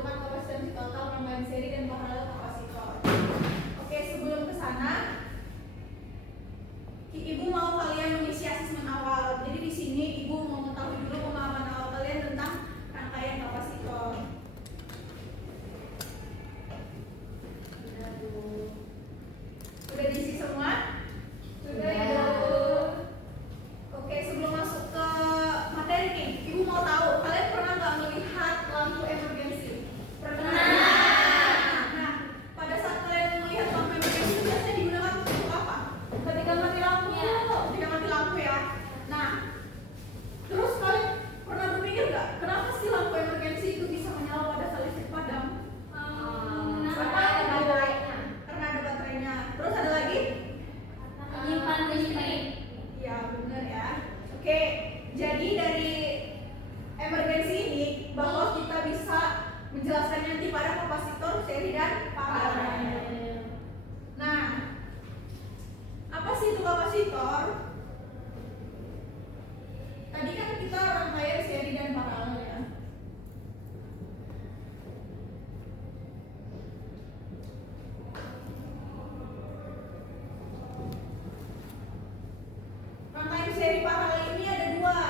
menentukan kapasitas total rangkaian seri dan paralel kapasitor. Oke, sebelum ke sana, Ibu mau kalian mengisi asesmen awal. Jadi di sini Ibu mau mengetahui dulu pemahaman awal kalian tentang rangkaian kapasitor. Udah diisi semua? Sudah. Oke, sebelum masuk ke materi nih, Ibu mau tahu, kalian pernah nggak melihat lampu emergency? Pernah. Nah, pada saat kalian melihat lampu emergency biasanya digunakan untuk apa? Ketika mati lampu. Ketika mati lampu ya. Nah, terus kalian pernah berpikir nggak, kenapa sih lampu emergency itu bisa menyala pada saat listrik padam? Karena ada baterainya. Terus ada lagi? Menyimpan listrik. Iya, benar ya. Oke, jadi dari emergency ini bahwa kita bisa menjelaskannya nanti pada kapasitor, seri dan paralel. Nah, apa sih itu kapasitor? Tadi kan kita rangkaian seri dan paralel ya. Rangkaian seri paralel ini ada dua.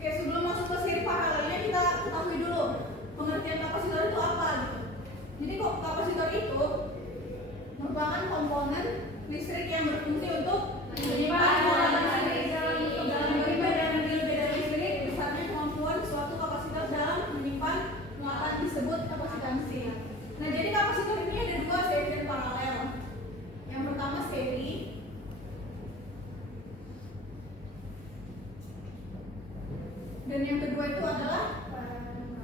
Oke, sebelum masuk ke seri paralelnya kita ketahui dulu pengertian kapasitor itu apa gitu. Jadi kok kapasitor itu merupakan komponen listrik yang berfungsi untuk menyimpan muatan listrik dalam berbeda listrik besarnya kemampuan suatu kapasitor dalam menyimpan muatan disebut kapasitansi. Nah, jadi kapasitor ini ada dua, seri dan paralel. Yang pertama seri, dan yang kedua itu adalah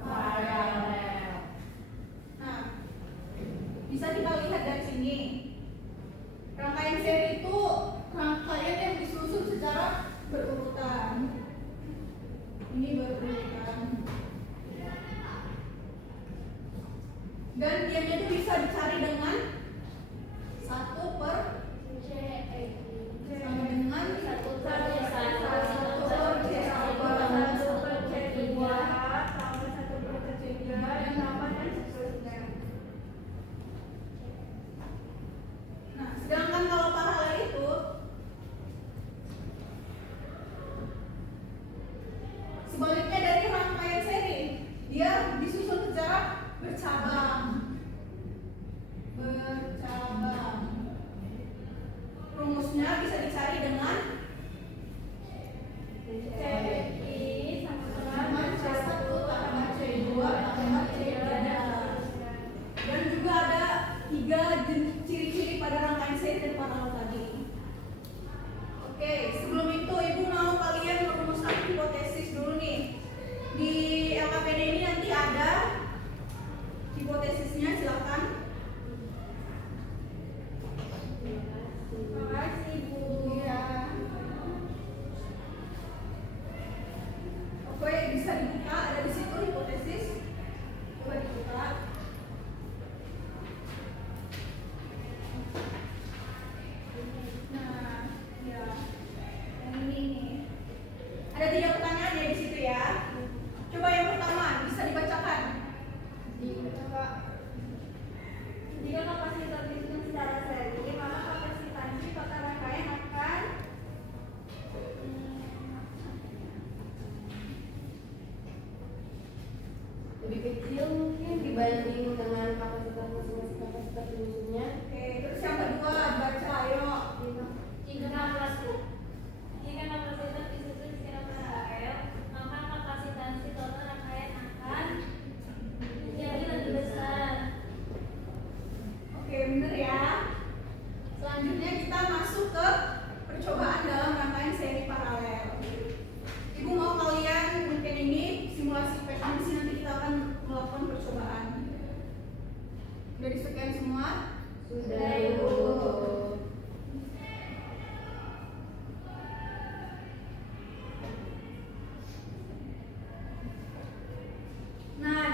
paralel. Nah, bisa kita lihat dari sini. Rangkaian seri itu rangkaian yang disusun secara berurutan. Ini berurutan. Dan diamnya itu bisa dicari dengan 1 per C sama dengan 1 per C1 tambah 1 per C2 tambah 1 per C3 dan tambah dan seterusnya. Nah, sedangkan kalau paralel itu sebaliknya dari rangkaian seri, dia disusun secara bercabang. Rumusnya bisa dicari dengan CI sama C1 tambah C2 tambah C3. Dan juga ada 3 ciri-ciri pada rangkaian seri dan paralel tadi. Oke, sebelum itu Ibu mau kalian merumuskan hipotesis dulu nih. Di LKPD ini nanti ada hipotesisnya, silakan. Terima kasih Bu. Ya. Oke, bisa dibuka, ada di situ hipotesis. Coba dibuka. Nah, ya. Yang ini nih. Ada 3 pertanyaan ya di situ ya. Coba yang pertama bisa dibacakan. Jika kapasitor disusun secara seri, maka kapasitansi total rangkaian akan lebih kecil mungkin dibanding dengan kapasitor masing-masing kapasitor disusunnya. Oke, terus yang kedua baca ayo. Jika kapasitor disusun secara paralel,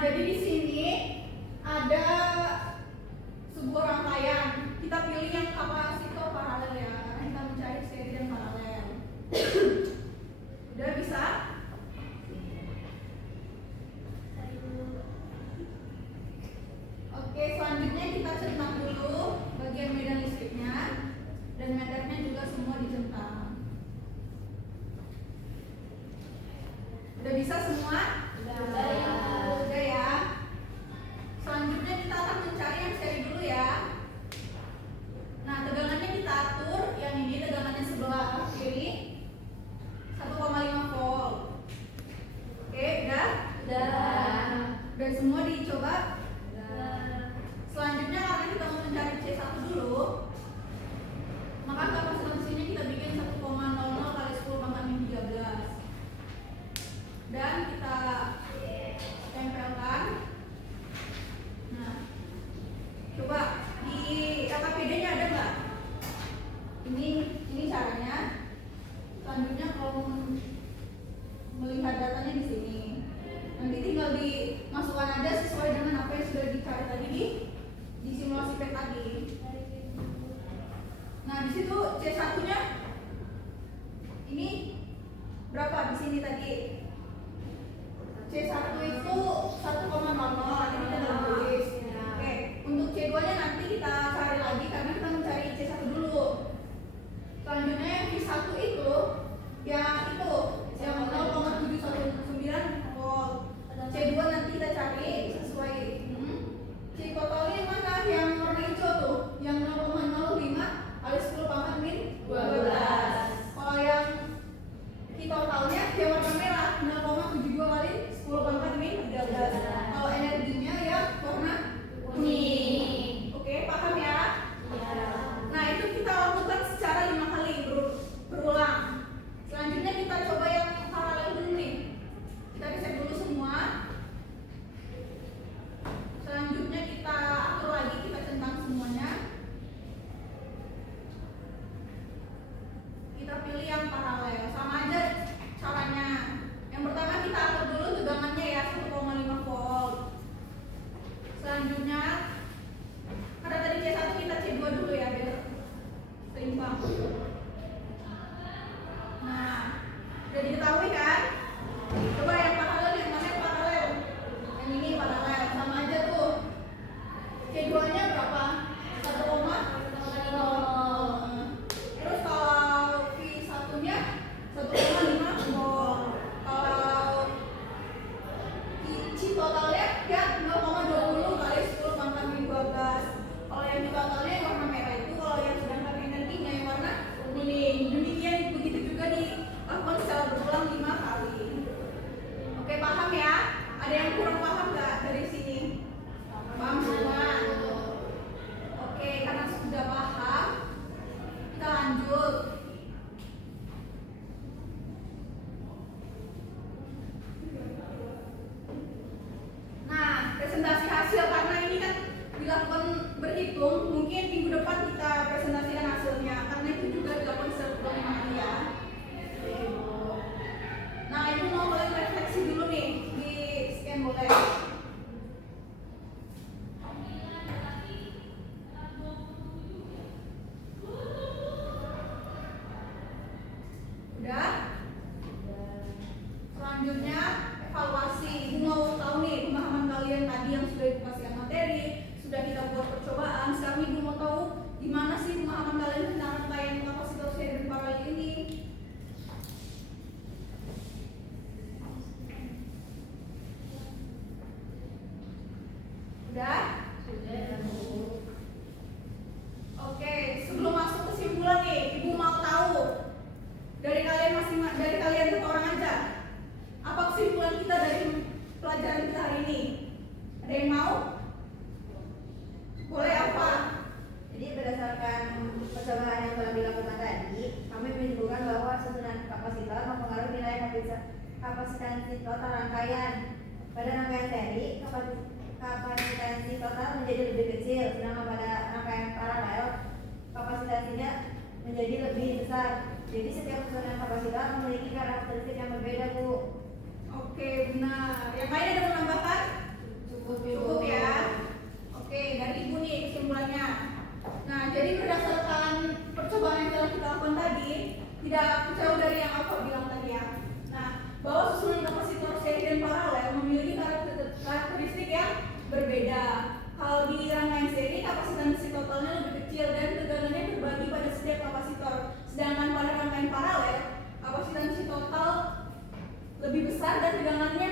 jadi di sini ada sebuah rangkaian. Kita pilih yang kapasitor paralel ya, karena kita mencari seri dan paralel. Udah bisa? Oke, selanjutnya kita centang dulu bagian medan listriknya, dan meternya juga semua dicentang. Udah bisa semua? Udah ya. Selanjutnya kita akan mencari yang seri dulu ya. Nah, tegangannya kita atur. Yang ini tegangannya sebelah kiri 1,5 volt. Oke, udah? Dan semua dicoba. Selanjutnya karena kita mau mencari C1 dulu, maka kapasitansinya kita bikin 1,00 kali 10 pangkat min 13. Dan kita tempelkan. Nah, coba di LKPD-nya ada nggak? Ini caranya. Selanjutnya kalau melihat datanya di sini, nanti tinggal dimasukkan aja sesuai dengan apa yang sudah dicari tadi di simulasi PET tadi. Nah, di situ C1-nya ini berapa di sini tadi? C1 itu 1,00, ini kita udah tulis. Oke, untuk C2-nya nanti kita cari lagi karena kita mencari C1 dulu. Selanjutnya yang V1 itu yang 0,719 volt. C2 nanti kita cari sesuai. C totalnya yang mana? Yang warna hijau tuh, yang 0,05 kali 10 pangkat min 12. Kalau yang Q totalnya yang warna merah 0,72 kali 10 pangkat min 13. Kalau energinya ya warna kuning. Oke, paham ya? Nah, itu kita lakukan secara 5 kali berulang. Selanjutnya kita coba yang paralel dulu nih. Kita reset dulu semua. Selanjutnya kita atur lagi, kita centang semuanya. Kita pilih yang paralel, sama aja caranya. Yang pertama kita atur dulu tegangannya ya 1,5 volt. Selanjutnya karena tadi C1 kita C2 dulu ya biar seimbang. Nah, udah diketahui kan? Coba yang paralel, yang mana yang paralel? Yang ini paralel, sama aja tuh. C2-nya berapa? 1,5. Terus kalau V1-nya 1,5 volt. Kalau Q totalnya ya 0,20 kali 10 pangkat min 12. Kalau yang di totalnya yang warna merah itu, kalau yang sedangkan energinya yang warna kuning. Demikian begitu juga dilakukan secara berulang 5 kali. Oke, paham ya? Ada yang kurang paham nggak dari sini? Paham semua? Oke, karena sudah paham, kita lanjut. Nah, presentasi hasil karena ini kan dilakukan berhitung, mungkin minggu depan kita presentasikan hasilnya karena itu juga dilakukan secara 5 kali ya. Nah, ibu mau boleh refleksi dulu nih, di scan boleh. Udah? Selanjutnya evaluasi. Ibu mau tahu nih pemahaman kalian tadi yang sudah dikasihkan materi, sudah kita buat percobaan. Sekarang ibu mau tahu gimana sih pemahaman kalian tentang rangkaian kapasitor seri dan paralel ini. Udah? Oke, sebelum masuk kesimpulan nih, ibu mau tahu dari kalian dari kalian satu orang aja, apa kesimpulan kita dari pelajaran kita hari ini? Ada yang mau? Boleh apa? Jadi berdasarkan percobaan yang telah dilakukan tadi, kami menyimpulkan bahwa susunan kapasitor mempengaruhi nilai kapasitansi total rangkaian. Pada rangkaian seri, kapasitansi total menjadi lebih kecil, sedangkan pada rangkaian paralel, kapasitansinya menjadi lebih besar. Jadi setiap susunan kapasitor memiliki karakteristik yang berbeda, Bu. Oke, benar. Yang lain ada menambahkan? tidak jauh dari yang aku bilang tadi ya. Nah, bahwa susunan kapasitor seri dan paralel memiliki karakteristik yang berbeda. Kalau di rangkaian seri, kapasitansi totalnya lebih kecil dan tegangannya terbagi pada setiap kapasitor. Sedangkan pada rangkaian paralel, kapasitansi total lebih besar dan tegangannya